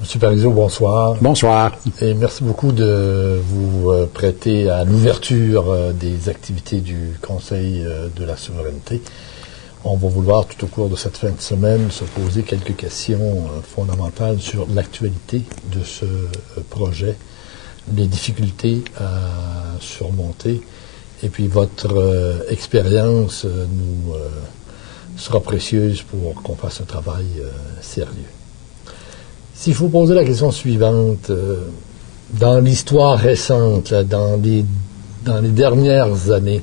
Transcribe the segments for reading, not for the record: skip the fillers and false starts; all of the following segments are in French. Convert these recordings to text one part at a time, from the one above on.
Monsieur Parizeau, bonsoir. Bonsoir. Et merci beaucoup de vous prêter à l'ouverture des activités du Conseil de la souveraineté. On va vouloir, tout au cours de cette fin de semaine, se poser quelques questions fondamentales sur l'actualité de ce projet, les difficultés à surmonter, et puis votre expérience nous sera précieuse pour qu'on fasse un travail sérieux. S'il faut poser la question suivante, dans l'histoire récente, là, dans les dernières années,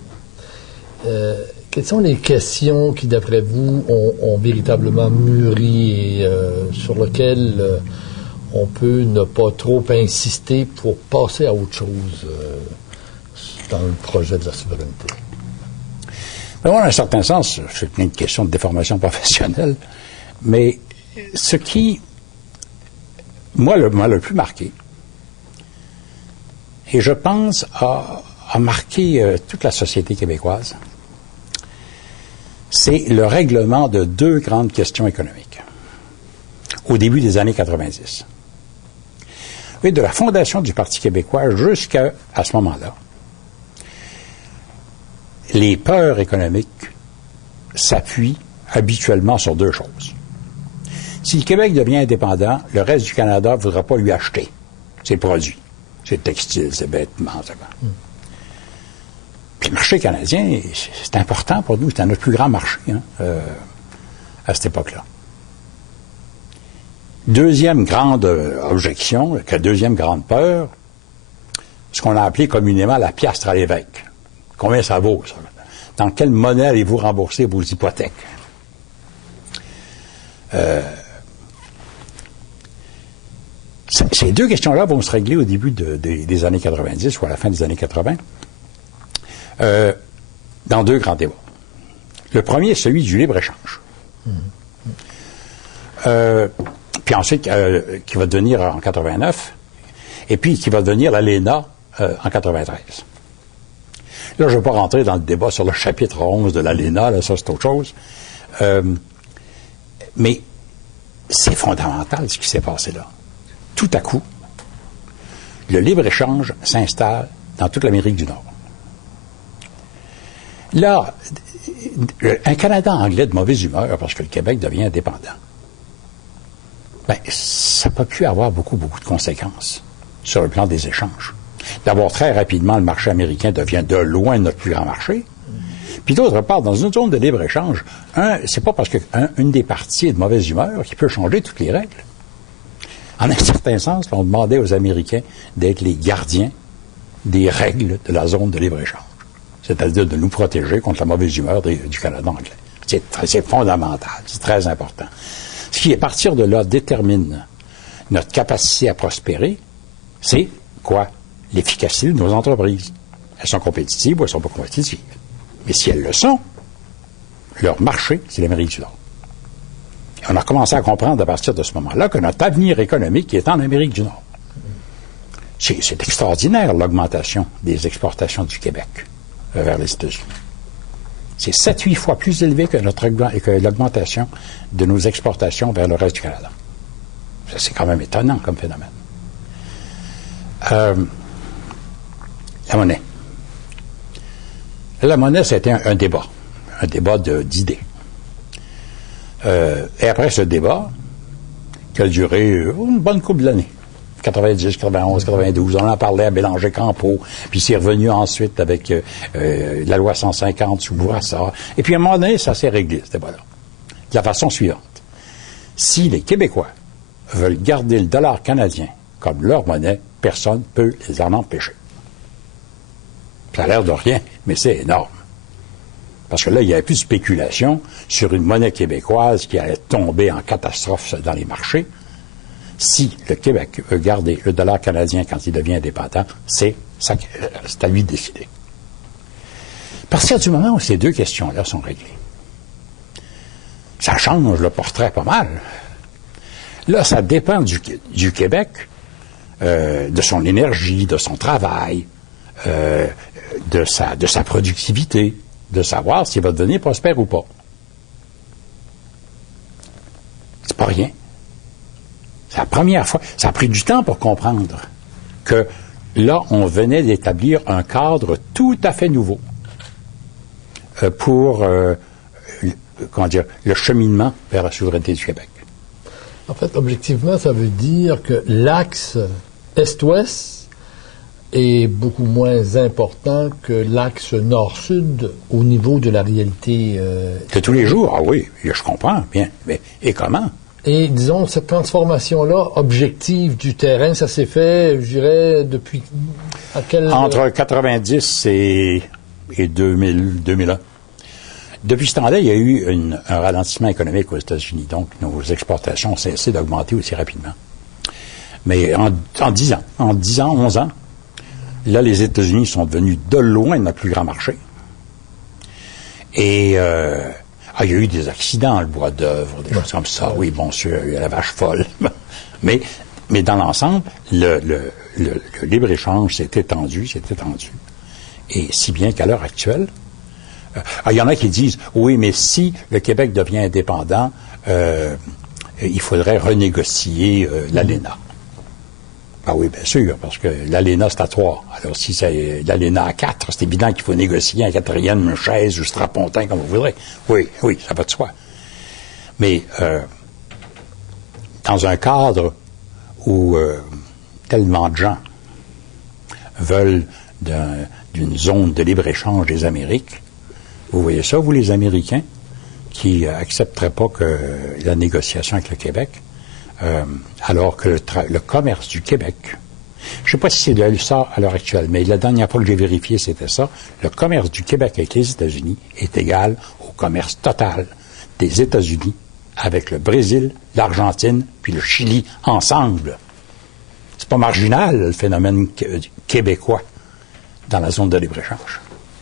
quelles sont les questions qui, d'après vous, ont véritablement mûri et sur lesquelles on peut ne pas trop insister pour passer à autre chose dans le projet de la souveraineté? Dans un certain sens, c'est une question de déformation professionnelle, mais ce qui m'a le plus marqué, et je pense a marqué toute la société québécoise, c'est le règlement de deux grandes questions économiques au début des années 90. Oui, de la fondation du Parti québécois jusqu'à ce moment-là, les peurs économiques s'appuient habituellement sur deux choses. Si le Québec devient indépendant, le reste du Canada ne voudra pas lui acheter ses produits, ses textiles, ses vêtements, etc. Puis le marché canadien, c'est important pour nous, c'est notre plus grand marché à cette époque-là. Deuxième grande objection, deuxième grande peur, ce qu'on a appelé communément la piastre à l'évêque. Combien ça vaut, ça? Dans quelle monnaie allez-vous rembourser vos hypothèques? Ces deux questions-là vont se régler au début des années 90 ou à la fin des années 80 dans deux grands débats. Le premier est celui du libre-échange. Puis ensuite, qui va devenir en 89, et puis qui va devenir l'ALENA en 93. Là, je ne vais pas rentrer dans le débat sur le chapitre 11 de l'ALENA, là, ça c'est autre chose. Mais c'est fondamental ce qui s'est passé là. Tout à coup, le libre-échange s'installe dans toute l'Amérique du Nord. Là, un Canada anglais de mauvaise humeur parce que le Québec devient indépendant, ben, ça peut plus avoir beaucoup de conséquences sur le plan des échanges. D'abord, très rapidement, le marché américain devient de loin notre plus grand marché. Puis d'autre part, dans une zone de libre-échange, c'est pas parce qu'une des parties est de mauvaise humeur qu'il peut changer toutes les règles. En un certain sens, on demandait aux Américains d'être les gardiens des règles de la zone de libre-échange. C'est-à-dire de nous protéger contre la mauvaise humeur du Canada anglais. C'est fondamental, c'est très important. Ce qui, à partir de là, détermine notre capacité à prospérer, c'est quoi? L'efficacité de nos entreprises. Elles sont compétitives ou elles ne sont pas compétitives. Mais si elles le sont, leur marché, c'est l'Amérique du Nord. Et on a commencé à comprendre à partir de ce moment-là que notre avenir économique est en Amérique du Nord. C'est extraordinaire, l'augmentation des exportations du Québec vers les États-Unis. C'est 7-8 fois plus élevé que l'augmentation de nos exportations vers le reste du Canada. Ça, c'est quand même étonnant comme phénomène. La monnaie. La monnaie, c'était un débat d'idées. Et après ce débat, qui a duré une bonne couple d'années, 90, 91, 92, on en parlait à Bélanger-Campeau, puis c'est revenu ensuite avec la loi 150 sous Bourassa. Et puis à un moment donné, ça s'est réglé, ce débat-là. De la façon suivante. Si les Québécois veulent garder le dollar canadien comme leur monnaie, personne ne peut les en empêcher. Ça a l'air de rien, mais c'est énorme. Parce que là, il n'y avait plus de spéculation sur une monnaie québécoise qui allait tomber en catastrophe dans les marchés. Si le Québec veut garder le dollar canadien quand il devient indépendant, c'est à lui de décider. À partir du moment où ces deux questions-là sont réglées, ça change le portrait pas mal. Là, ça dépend du Québec, de son énergie, de son travail, de sa productivité, de savoir s'il va devenir prospère ou pas. C'est pas rien. C'est la première fois. Ça a pris du temps pour comprendre que là, on venait d'établir un cadre tout à fait nouveau pour comment dire, le cheminement vers la souveraineté du Québec. En fait, objectivement, ça veut dire que l'axe Est-Ouest est beaucoup moins important que l'axe Nord-Sud au niveau de la réalité. De tous les jours, ah oui, je comprends, bien. Mais, et comment? Et disons, cette transformation-là, objective du terrain, ça s'est fait, je dirais, depuis à quel... Entre 90 et 2001. Depuis ce temps-là, il y a eu un ralentissement économique aux États-Unis. Donc, nos exportations ont cessé d'augmenter aussi rapidement. Mais en 10 ans, 11 ans, là, les États-Unis sont devenus de loin notre plus grand marché. Et il y a eu des accidents, le bois d'œuvre, des choses comme ça. Oui, bon sûr, il y a la vache folle. mais dans l'ensemble, le libre-échange s'est étendu. Et si bien qu'à l'heure actuelle, il y en a qui disent, oui, mais si le Québec devient indépendant, il faudrait renégocier l'ALENA. Ah oui, bien sûr, parce que l'ALENA, c'est à 3. Alors, si c'est l'ALENA à 4, c'est évident qu'il faut négocier un 4e chaise ou strapontin, comme vous voudrez. Oui, ça va de soi. Mais dans un cadre où tellement de gens veulent d'une zone de libre-échange des Amériques, vous voyez ça, vous, les Américains, qui accepteraient pas que la négociation avec le Québec, alors que le commerce du Québec, je ne sais pas si c'est ça à l'heure actuelle, mais la dernière fois que j'ai vérifié, c'était ça, le commerce du Québec avec les États-Unis est égal au commerce total des États-Unis avec le Brésil, l'Argentine, puis le Chili ensemble. C'est pas marginal, le phénomène québécois dans la zone de libre-échange.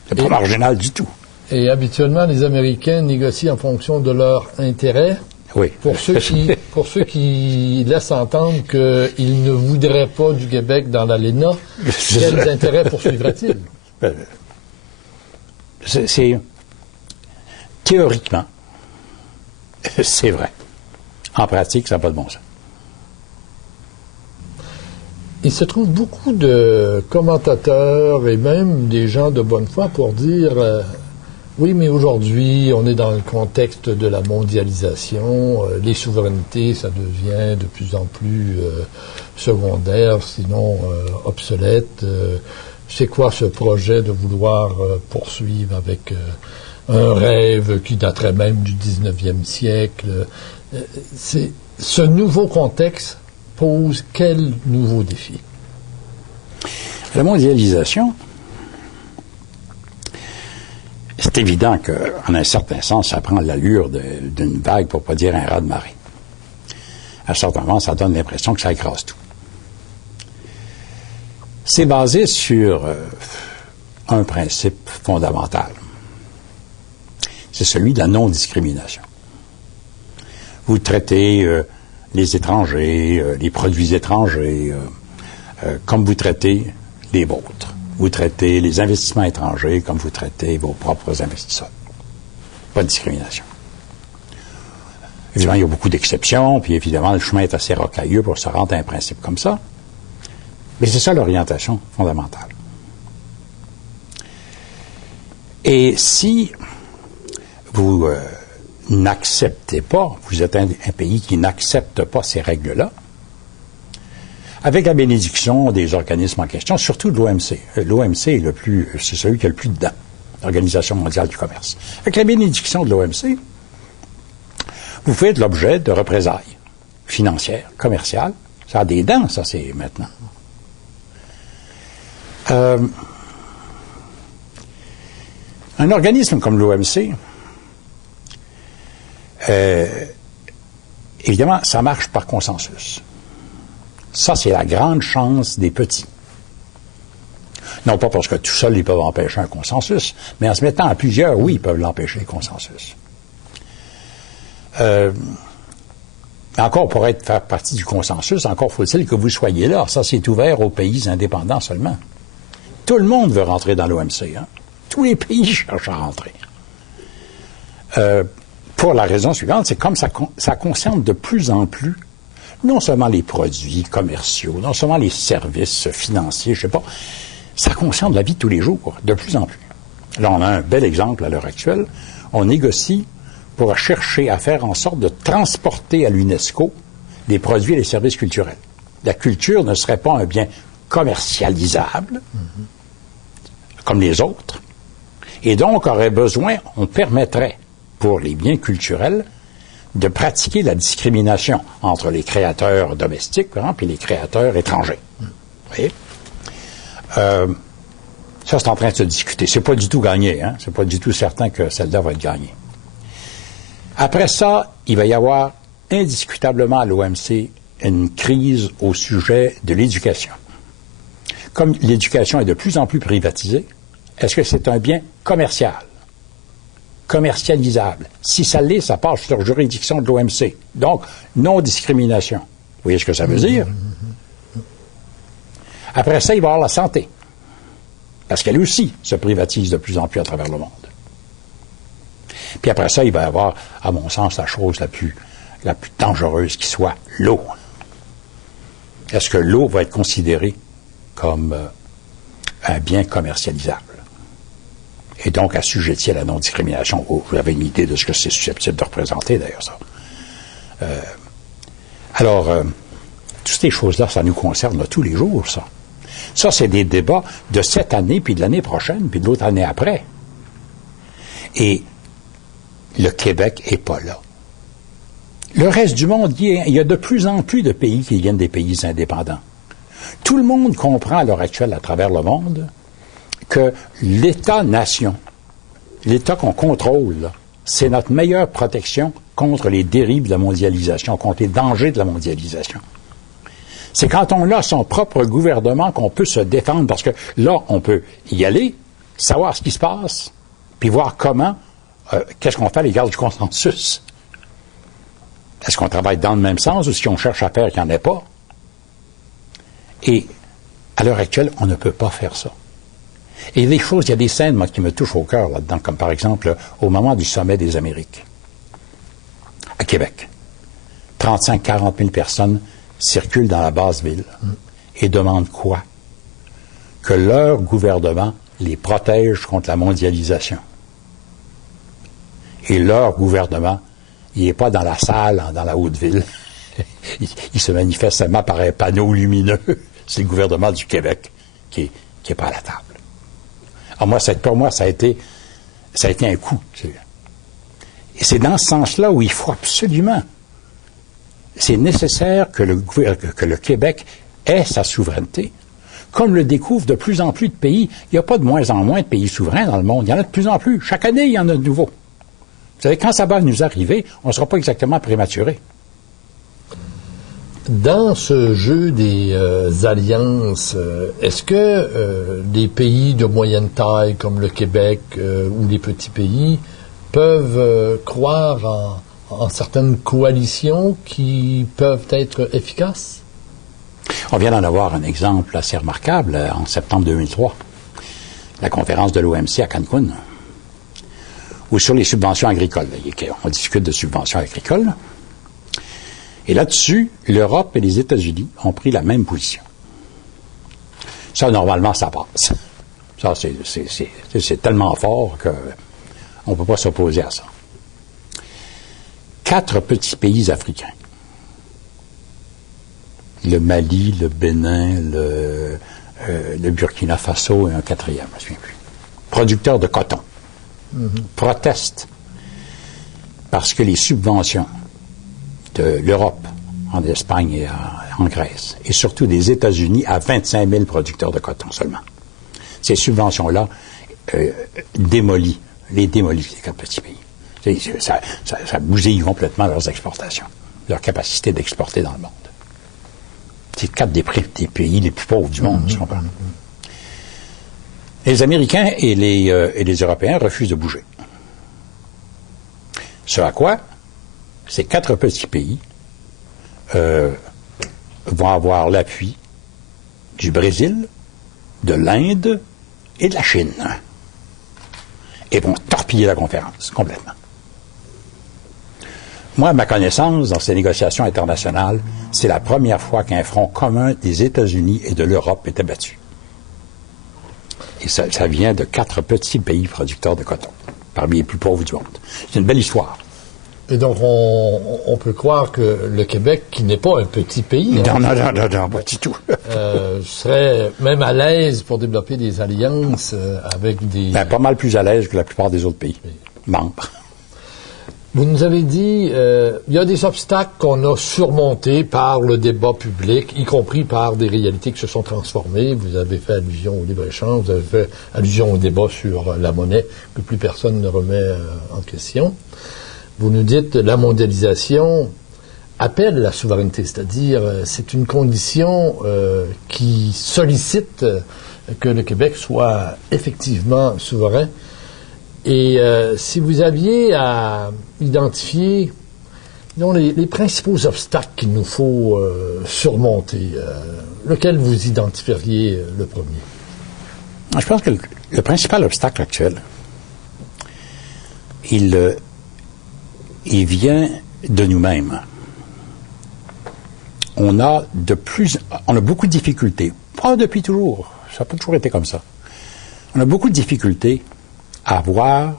C'est pas marginal du tout. Et habituellement, les Américains négocient en fonction de leurs intérêts. Oui. Pour ceux qui laissent entendre qu'ils ne voudraient pas du Québec dans l'ALENA, quels intérêts poursuivraient-ils? C'est théoriquement, c'est vrai. En pratique, ça n'a pas de bon sens. Il se trouve beaucoup de commentateurs et même des gens de bonne foi pour dire oui, mais aujourd'hui, on est dans le contexte de la mondialisation. Les souverainetés, ça devient de plus en plus secondaire, sinon obsolète. C'est quoi ce projet de vouloir poursuivre avec un rêve qui daterait même du 19e siècle? Ce nouveau contexte pose quel nouveau défi? La mondialisation, c'est évident qu'en un certain sens, ça prend l'allure d'une vague, pour ne pas dire un raz-de-marée. À un certain moment, ça donne l'impression que ça écrase tout. C'est basé sur un principe fondamental. C'est celui de la non-discrimination. Vous traitez les étrangers, les produits étrangers, comme vous traitez les vôtres. Vous traitez les investissements étrangers comme vous traitez vos propres investisseurs. Pas de discrimination. Évidemment, il y a beaucoup d'exceptions, puis évidemment, le chemin est assez rocailleux pour se rendre à un principe comme ça. Mais c'est ça l'orientation fondamentale. Et si vous n'acceptez pas, vous êtes un pays qui n'accepte pas ces règles-là, avec la bénédiction des organismes en question, surtout de l'OMC. L'OMC c'est celui qui a le plus dedans, l'Organisation mondiale du commerce. Avec la bénédiction de l'OMC, vous faites l'objet de représailles financières, commerciales. Ça a des dents, ça, c'est maintenant. Un organisme comme l'OMC, évidemment, ça marche par consensus. Ça, c'est la grande chance des petits. Non pas parce que tout seul, ils peuvent empêcher un consensus, mais en se mettant à plusieurs, oui, ils peuvent l'empêcher, le consensus. Encore, pour faire partie du consensus, encore faut-il que vous soyez là. Ça, c'est ouvert aux pays indépendants seulement. Tout le monde veut rentrer dans l'OMC. Hein? Tous les pays cherchent à rentrer. Pour la raison suivante, c'est comme ça concerne de plus en plus non seulement les produits commerciaux, non seulement les services financiers, je sais pas, ça concerne la vie de tous les jours, de plus en plus. Là, on a un bel exemple à l'heure actuelle. On négocie pour chercher à faire en sorte de transporter à l'UNESCO les produits et les services culturels. La culture ne serait pas un bien commercialisable, comme les autres, et donc on permettrait, pour les biens culturels, de pratiquer la discrimination entre les créateurs domestiques, par exemple, et les créateurs étrangers. Vous voyez? Ça, c'est en train de se discuter. C'est pas du tout gagné, hein? C'est pas du tout certain que celle-là va être gagnée. Après ça, il va y avoir indiscutablement à l'OMC une crise au sujet de l'éducation. Comme l'éducation est de plus en plus privatisée, est-ce que c'est un bien commercial, commercialisable? Si ça l'est, ça passe sur juridiction de l'OMC. Donc, non-discrimination. Vous voyez ce que ça veut dire? Après ça, il va y avoir la santé. Parce qu'elle aussi se privatise de plus en plus à travers le monde. Puis après ça, il va y avoir, à mon sens, la chose la plus dangereuse qui soit, l'eau. Est-ce que l'eau va être considérée comme un bien commercialisable? Et donc assujetti à la non-discrimination. Vous avez une idée de ce que c'est susceptible de représenter, d'ailleurs, ça. Toutes ces choses-là, ça nous concerne là, tous les jours, ça. Ça, c'est des débats de cette année, puis de l'année prochaine, puis de l'autre année après. Et le Québec n'est pas là. Le reste du monde, il y a de plus en plus de pays qui viennent des pays indépendants. Tout le monde comprend à l'heure actuelle, à travers le monde, que l'État-nation, l'État qu'on contrôle, c'est notre meilleure protection contre les dérives de la mondialisation, contre les dangers de la mondialisation. C'est quand on a son propre gouvernement qu'on peut se défendre, parce que là, on peut y aller, savoir ce qui se passe, puis voir comment, qu'est-ce qu'on fait à l'égard du consensus. Est-ce qu'on travaille dans le même sens ou si on cherche à faire qu'il n'y en ait pas? Et à l'heure actuelle, on ne peut pas faire ça. Et il y a des scènes, moi, qui me touchent au cœur là-dedans, comme par exemple au moment du sommet des Amériques, à Québec. 35-40 000 personnes circulent dans la basse ville et demandent quoi? Que leur gouvernement les protège contre la mondialisation. Et leur gouvernement, il n'est pas dans la salle, dans la haute ville. Il se manifeste seulement par un panneau lumineux. C'est le gouvernement du Québec qui est pas à la table. Alors pour moi, ça a été un coup. Et c'est dans ce sens-là où il faut absolument, c'est nécessaire que le Québec ait sa souveraineté. Comme le découvrent de plus en plus de pays, il n'y a pas de moins en moins de pays souverains dans le monde. Il y en a de plus en plus. Chaque année, il y en a de nouveaux. Vous savez, quand ça va nous arriver, on ne sera pas exactement prématuré. Dans ce jeu des alliances, est-ce que les pays de moyenne taille comme le Québec ou les petits pays peuvent croire en certaines coalitions qui peuvent être efficaces? On vient d'en avoir un exemple assez remarquable en septembre 2003, la conférence de l'OMC à Cancun, ou sur les subventions agricoles. On discute de subventions agricoles. Et là-dessus, l'Europe et les États-Unis ont pris la même position. Ça, normalement, ça passe. Ça, c'est tellement fort qu'on ne peut pas s'opposer à ça. 4 petits pays africains. Le Mali, le Bénin, le Burkina Faso et un 4e, je ne me souviens plus. Producteurs de coton. Protestent parce que les subventions de l'Europe, en Espagne et en Grèce, et surtout des États-Unis à 25 000 producteurs de coton seulement. Ces subventions-là les démolissent, les 4 petits pays. Ça bousille complètement leurs exportations, leur capacité d'exporter dans le monde. C'est 4 des pays les plus pauvres du monde, tu comprends? Les Américains et les Européens refusent de bouger. Ce à quoi ces 4 petits pays vont avoir l'appui du Brésil, de l'Inde et de la Chine. Et vont torpiller la conférence complètement. Moi, à ma connaissance, dans ces négociations internationales, c'est la première fois qu'un front commun des États-Unis et de l'Europe était battu. Et ça vient de 4 petits pays producteurs de coton, parmi les plus pauvres du monde. C'est une belle histoire. Et donc, on peut croire que le Québec, qui n'est pas un petit pays, non, pas du tout. serait même à l'aise pour développer des alliances avec des... Ben, pas mal plus à l'aise que la plupart des autres pays membres. Vous nous avez dit, il y a des obstacles qu'on a surmontés par le débat public, y compris par des réalités qui se sont transformées. Vous avez fait allusion au libre-échange, vous avez fait allusion au débat sur la monnaie, que plus personne ne remet en question. Vous nous dites, la mondialisation appelle la souveraineté, c'est-à-dire c'est une condition qui sollicite que le Québec soit effectivement souverain. Et si vous aviez à identifier les principaux obstacles qu'il nous faut surmonter, lequel vous identifieriez le premier? Je pense que le principal obstacle actuel, il vient de nous-mêmes. On a beaucoup de difficultés. Pas depuis toujours. Ça n'a pas toujours été comme ça. On a beaucoup de difficultés à voir,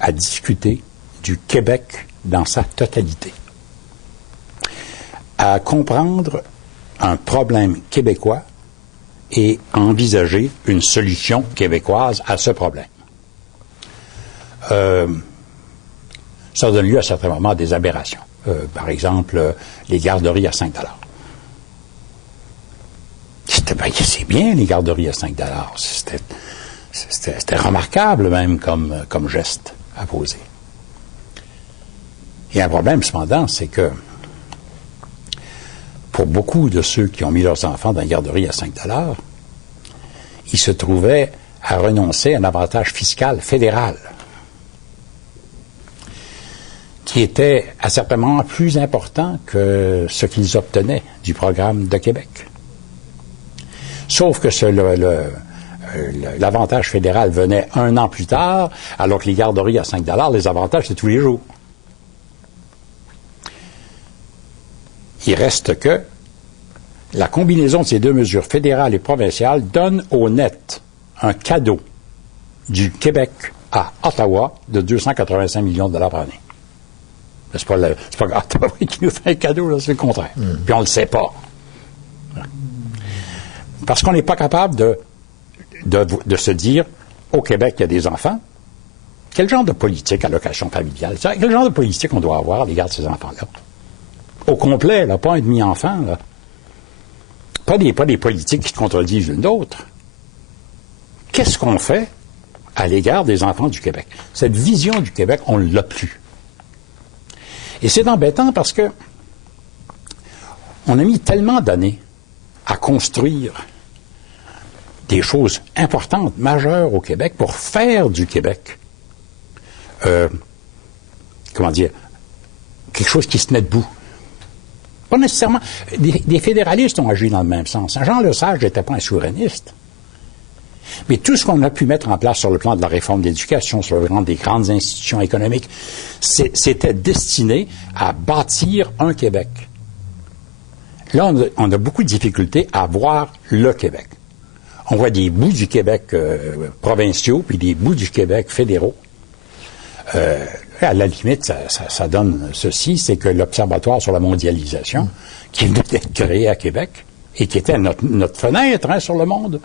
à discuter du Québec dans sa totalité. À comprendre un problème québécois et à envisager une solution québécoise à ce problème. Ça donne lieu à certains moments à des aberrations. Par exemple, les garderies à 5 $. C'est bien, les garderies à 5 $. C'était remarquable même comme geste à poser. Et un problème, cependant, c'est que pour beaucoup de ceux qui ont mis leurs enfants dans une garderie à 5 $, ils se trouvaient à renoncer à un avantage fiscal fédéral qui était à certains moments plus important que ce qu'ils obtenaient du programme de Québec. Sauf que l'avantage fédéral venait 1 an plus tard, alors que les garderies à 5 $, les avantages, c'est tous les jours. Il reste que la combinaison de ces deux mesures fédérales et provinciales donne au net un cadeau du Québec à Ottawa de 285 millions de $ par année. C'est pas Ottawa qui nous fait un cadeau, là, c'est le contraire. Puis on ne le sait pas. Parce qu'on n'est pas capable de se dire, au Québec, il y a des enfants. Quel genre de politique allocation familiale? Quel genre de politique on doit avoir à l'égard de ces enfants-là? Au complet, là, pas un demi-enfant, là. Pas des politiques qui se contredisent l'une d'autre. Qu'est-ce qu'on fait à l'égard des enfants du Québec? Cette vision du Québec, on ne l'a plus. Et c'est embêtant parce que on a mis tellement d'années à construire des choses importantes, majeures au Québec, pour faire du Québec, quelque chose qui se tenait debout. Pas nécessairement. Des fédéralistes ont agi dans le même sens. Jean Lesage n'était pas un souverainiste. Mais tout ce qu'on a pu mettre en place sur le plan de la réforme de l'éducation, sur le plan des grandes institutions économiques, c'était destiné à bâtir un Québec. Là, on a beaucoup de difficultés à voir le Québec. On voit des bouts du Québec provinciaux, puis des bouts du Québec fédéraux. À la limite, ça donne ceci, c'est que l'Observatoire sur la mondialisation, qui venait d'être créé à Québec, et qui était notre fenêtre sur le monde,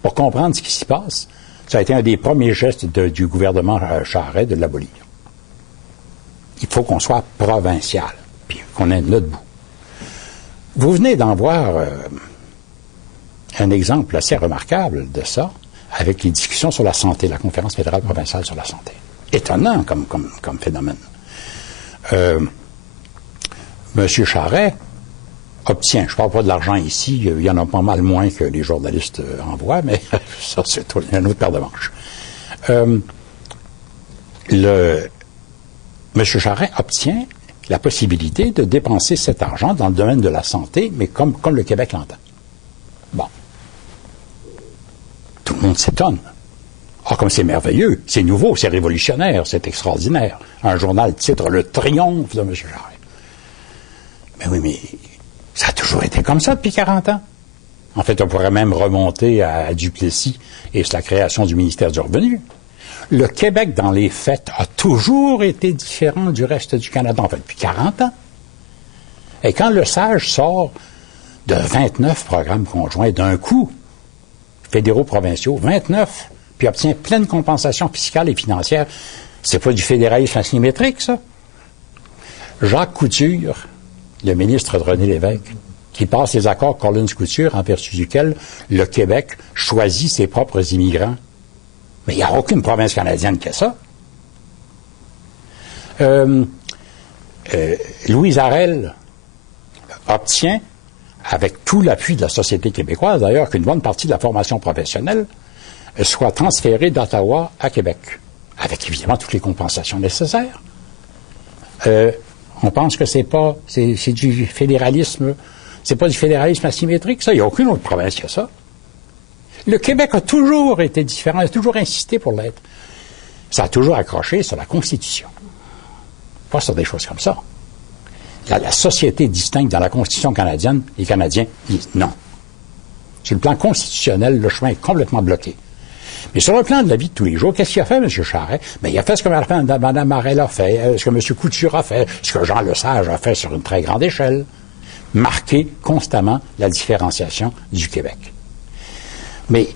pour comprendre ce qui s'y passe, ça a été un des premiers gestes du gouvernement Charest de l'abolir. Il faut qu'on soit provincial, puis qu'on ait notre bout. Vous venez d'en voir un exemple assez remarquable de ça, avec les discussions sur la santé, la conférence fédérale provinciale sur la santé. Étonnant comme phénomène. M. Charest obtient, je ne parle pas de l'argent ici, il y en a pas mal moins que les journalistes envoient, mais ça, c'est une autre paire de manches. M. Charest obtient la possibilité de dépenser cet argent dans le domaine de la santé, mais comme le Québec l'entend. Bon. Tout le monde s'étonne. Ah, comme c'est merveilleux, c'est nouveau, c'est révolutionnaire, c'est extraordinaire. Un journal titre Le triomphe de M. Charest. Mais oui, mais ça a toujours été comme ça depuis 40 ans. En fait, on pourrait même remonter à Duplessis et la création du ministère du Revenu. Le Québec, dans les faits, a toujours été différent du reste du Canada, en fait, depuis 40 ans. Et quand le SAGE sort de 29 programmes conjoints d'un coup, fédéraux, provinciaux, 29, puis obtient pleine compensation fiscale et financière, c'est pas du fédéralisme asymétrique, ça? Jacques Couture, le ministre de René Lévesque, qui passe les accords Collins-Couture en vertu duquel le Québec choisit ses propres immigrants. Mais il n'y a aucune province canadienne qui a ça. Louise Arel obtient, avec tout l'appui de la société québécoise d'ailleurs, qu'une bonne partie de la formation professionnelle soit transférée d'Ottawa à Québec, avec évidemment toutes les compensations nécessaires. On pense que c'est du fédéralisme, c'est pas du fédéralisme asymétrique, ça, il n'y a aucune autre province qui a ça. Le Québec a toujours été différent, a toujours insisté pour l'être. Ça a toujours accroché sur la Constitution. Pas sur des choses comme ça. La société distincte dans la Constitution canadienne, les Canadiens disent non. Sur le plan constitutionnel, le chemin est complètement bloqué. Mais sur le plan de la vie de tous les jours, qu'est-ce qu'il a fait, M. Charest? Bien, il a fait ce que Mme Arel a fait, ce que M. Couture a fait, ce que Jean Lesage a fait sur une très grande échelle. Marquer constamment la différenciation du Québec. Mais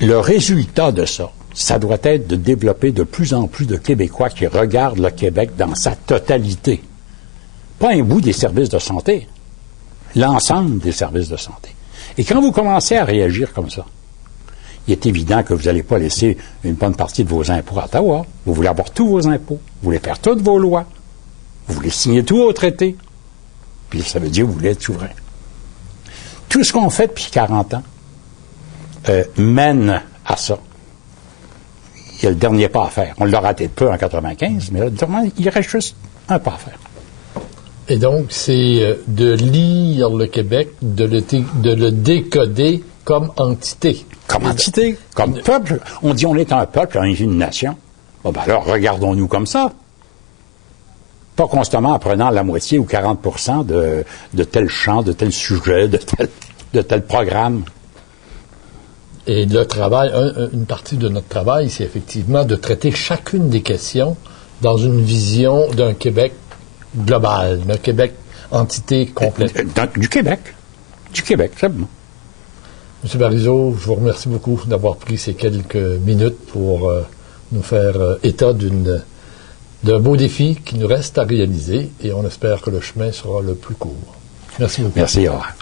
le résultat de ça, ça doit être de développer de plus en plus de Québécois qui regardent le Québec dans sa totalité. Pas un bout des services de santé, l'ensemble des services de santé. Et quand vous commencez à réagir comme ça, il est évident que vous n'allez pas laisser une bonne partie de vos impôts à Ottawa. Vous voulez avoir tous vos impôts, vous voulez faire toutes vos lois, vous voulez signer tous vos traités, puis ça veut dire que vous voulez être souverain. Tout ce qu'on fait depuis 40 ans mène à ça. Il y a le dernier pas à faire. On l'a raté de peu en 95, mais là, il reste juste un pas à faire. Et donc, c'est de lire le Québec, de le décoder comme entité. Comme entité, comme peuple. On dit on est un peuple, on est une nation. Bon, ben alors, regardons-nous comme ça. Pas constamment en prenant la moitié ou 40% de tel champ, de tel sujet, de tel programme. Et le travail, une partie de notre travail, c'est effectivement de traiter chacune des questions dans une vision d'un Québec global, d'un Québec entité complète. Du Québec, c'est bon. M. Parizeau, je vous remercie beaucoup d'avoir pris ces quelques minutes pour nous faire état d'un beau défi qui nous reste à réaliser et on espère que le chemin sera le plus court. Merci beaucoup. Merci, au revoir.